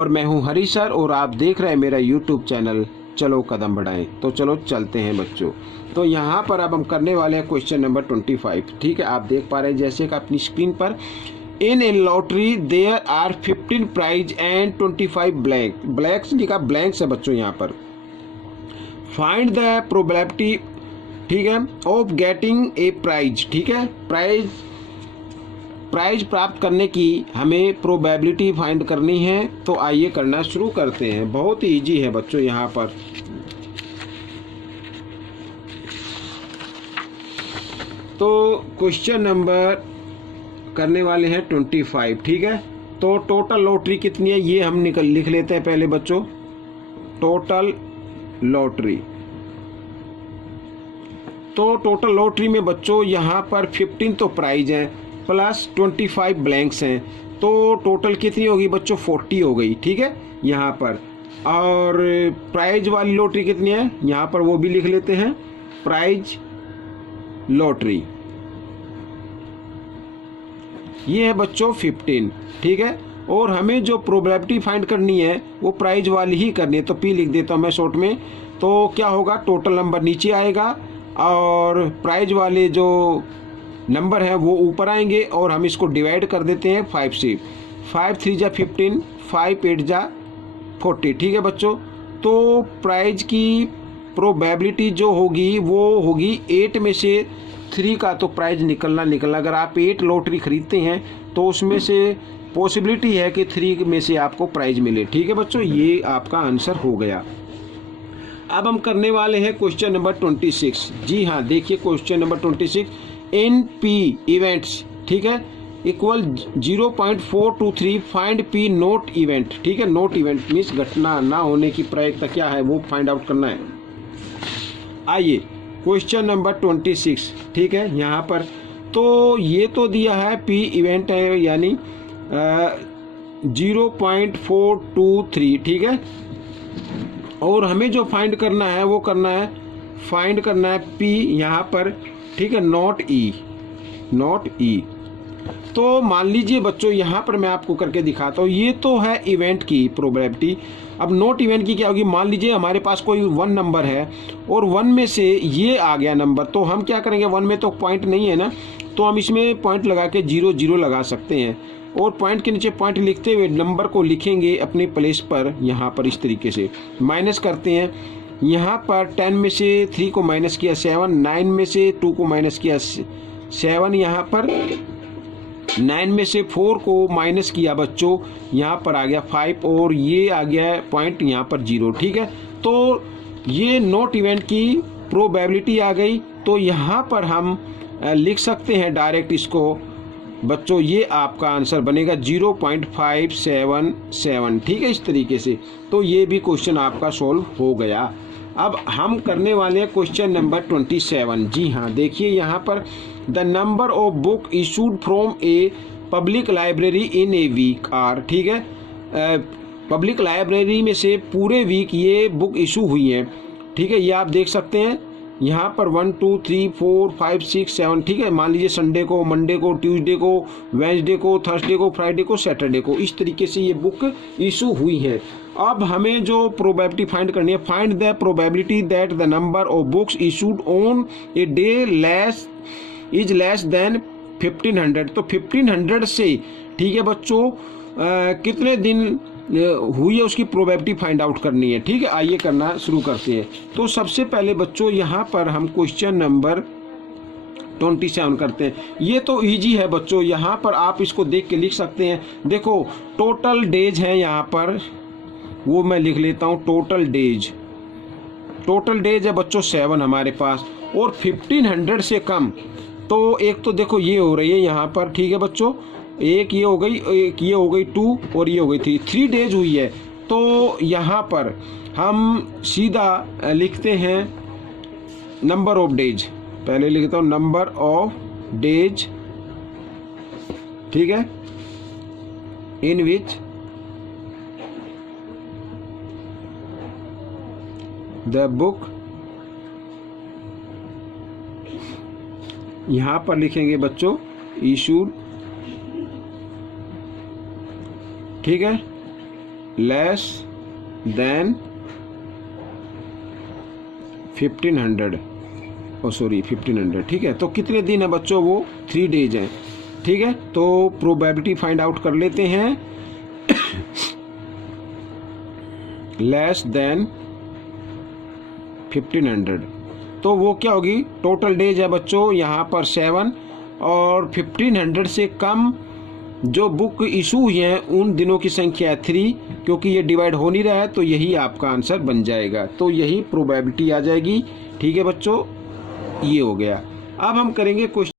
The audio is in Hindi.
और मैं हूं हरी सर और आप देख रहे हैं मेरा यूट्यूब चैनल चलो कदम बढ़ाएं। तो चलो चलते हैं बच्चों। तो यहाँ पर अब हम करने वाले हैं क्वेश्चन नंबर 25। ठीक है, आप देख पा रहे हैं जैसे कि अपनी स्क्रीन पर, in a lottery there are 15 prize and 25 blanks लिखा, ब्लैंक्स है बच्चों यहाँ पर। फाइंड द प्रोबेबिलिटी, ठीक है, ऑफ गेटिंग ए प्राइज। ठीक है, प्राइज प्राप्त करने की हमें प्रोबेबिलिटी फाइंड करनी है। तो आइए करना शुरू करते हैं। बहुत ही इजी है बच्चों यहाँ पर। तो क्वेश्चन नंबर करने वाले हैं 25। ठीक है, तो टोटल लॉटरी कितनी है ये हम लिख लेते हैं पहले बच्चों। टोटल लॉटरी, तो टोटल लॉटरी में बच्चों यहाँ पर 15 तो प्राइज हैं प्लस 25 ब्लैंक्स हैं, तो टोटल कितनी होगी बच्चों? 40 हो गई। ठीक है यहाँ पर। और प्राइज वाली लॉटरी कितनी है यहाँ पर वो भी लिख लेते हैं। प्राइज लॉटरी ये है बच्चों 15। ठीक है, और हमें जो प्रोबेबिलिटी फाइंड करनी है वो प्राइज वाली ही करनी है। तो पी लिख देता हूँ मैं शॉर्ट में। तो क्या होगा, टोटल नंबर नीचे आएगा और प्राइज वाले जो नंबर है वो ऊपर आएंगे और हम इसको डिवाइड कर देते हैं 5 से। 5 3 जा 15, 5 8 जा 40। ठीक है बच्चों, तो प्राइज की प्रोबेबिलिटी जो होगी वो होगी 8 में से 3 का तो प्राइज निकलना। अगर आप 8 लॉटरी खरीदते हैं तो उसमें से पॉसिबिलिटी है कि 3 में से आपको प्राइज मिले। ठीक है बच्चों, ये आपका आंसर हो गया। अब हम करने वाले हैं क्वेश्चन नंबर 26। जी हाँ, देखिए question number 26। In P events, ठीक है, equal 0.423 find P note event. ठीक है, नोट इवेंट मीन्स घटना ना होने की प्रायिकता क्या है वो फाइंड आउट करना है। आइए क्वेश्चन नंबर 26। ठीक है यहाँ पर, तो ये तो दिया है पी इवेंट है यानी 0.423। ठीक है, और हमें जो फाइंड करना है वो फाइंड करना है पी यहाँ पर। ठीक है, नॉट ई। तो मान लीजिए बच्चों यहाँ पर मैं आपको करके दिखाता हूँ। ये तो है इवेंट की प्रोबेबिलिटी। अब नॉट इवेंट की क्या होगी, मान लीजिए हमारे पास कोई 1 नंबर है और 1 में से ये आ गया नंबर, तो हम क्या करेंगे, 1 में तो पॉइंट नहीं है ना, तो हम इसमें पॉइंट लगा के 0 0 लगा सकते हैं और पॉइंट के नीचे पॉइंट लिखते हुए नंबर को लिखेंगे अपने प्लेस पर। यहाँ पर इस तरीके से माइनस करते हैं। यहाँ पर 10 में से 3 को माइनस किया 7, 9 में से 2 को माइनस किया 7, यहाँ पर 9 में से 4 को माइनस किया बच्चों, यहाँ पर आ गया 5 और ये आ गया पॉइंट यहाँ पर 0। ठीक है, तो ये नॉट इवेंट की प्रोबेबिलिटी आ गई। तो यहाँ पर हम लिख सकते हैं डायरेक्ट इसको बच्चों, ये आपका आंसर बनेगा 0.577। ठीक है, इस तरीके से। तो ये भी क्वेश्चन आपका सॉल्व हो गया। अब हम करने वाले हैं क्वेश्चन नंबर 27। जी हाँ, देखिए यहाँ पर, the number of book issued from a public library in a week are. ठीक है, पब्लिक लाइब्रेरी में से पूरे वीक ये बुक इशू हुई हैं। ठीक है, ये आप देख सकते हैं यहाँ पर 1 2 3 4 5 6 7। ठीक है, मान लीजिए संडे को, मंडे को, ट्यूसडे को, वेंसडे को, थर्सडे को, फ्राइडे को, सैटरडे को, इस तरीके से ये बुक इशू हुई है। अब हमें जो प्रोबेबिलिटी फाइंड करनी है, find the probability that the number of books issued on a day is less than 1500। तो 1500 से, ठीक है बच्चों, कितने दिन हुई है उसकी प्रोबेबिलिटी फाइंड आउट करनी है। ठीक है, आइए करना शुरू करते हैं। तो सबसे पहले बच्चों यहाँ पर हम क्वेश्चन नंबर 27 करते हैं। ये तो इजी है बच्चों, यहाँ पर आप इसको देख के लिख सकते हैं। देखो टोटल डेज है यहाँ पर, वो मैं लिख लेता हूँ। टोटल डेज है बच्चों 7 हमारे पास, और 1500 से कम। तो एक तो देखो ये हो रही है यहाँ पर। ठीक है बच्चों, एक ये हो गई, एक ये हो गई 2 और ये हो गई 3 डेज हुई है। तो यहाँ पर हम सीधा लिखते हैं नंबर ऑफ डेज। पहले लिखता हूँ नंबर ऑफ डेज, ठीक है, इन विच द बुक, यहाँ पर लिखेंगे बच्चों इशूड। ठीक है, लेस देन 1500, ओ सॉरी 1500, ठीक है। तो कितने दिन है बच्चों, वो 3 डेज हैं, ठीक है। तो प्रोबेबिलिटी फाइंड आउट कर लेते हैं। लेस देन 1500, तो वो क्या होगी, टोटल डेज है बच्चों यहाँ पर 7, और 1500 से कम जो बुक इशू हुई हैं उन दिनों की संख्या है 3, क्योंकि ये डिवाइड हो नहीं रहा है, तो यही आपका आंसर बन जाएगा। तो यही प्रोबेबिलिटी आ जाएगी, ठीक है बच्चों, ये हो गया। अब हम करेंगे क्वेश्चन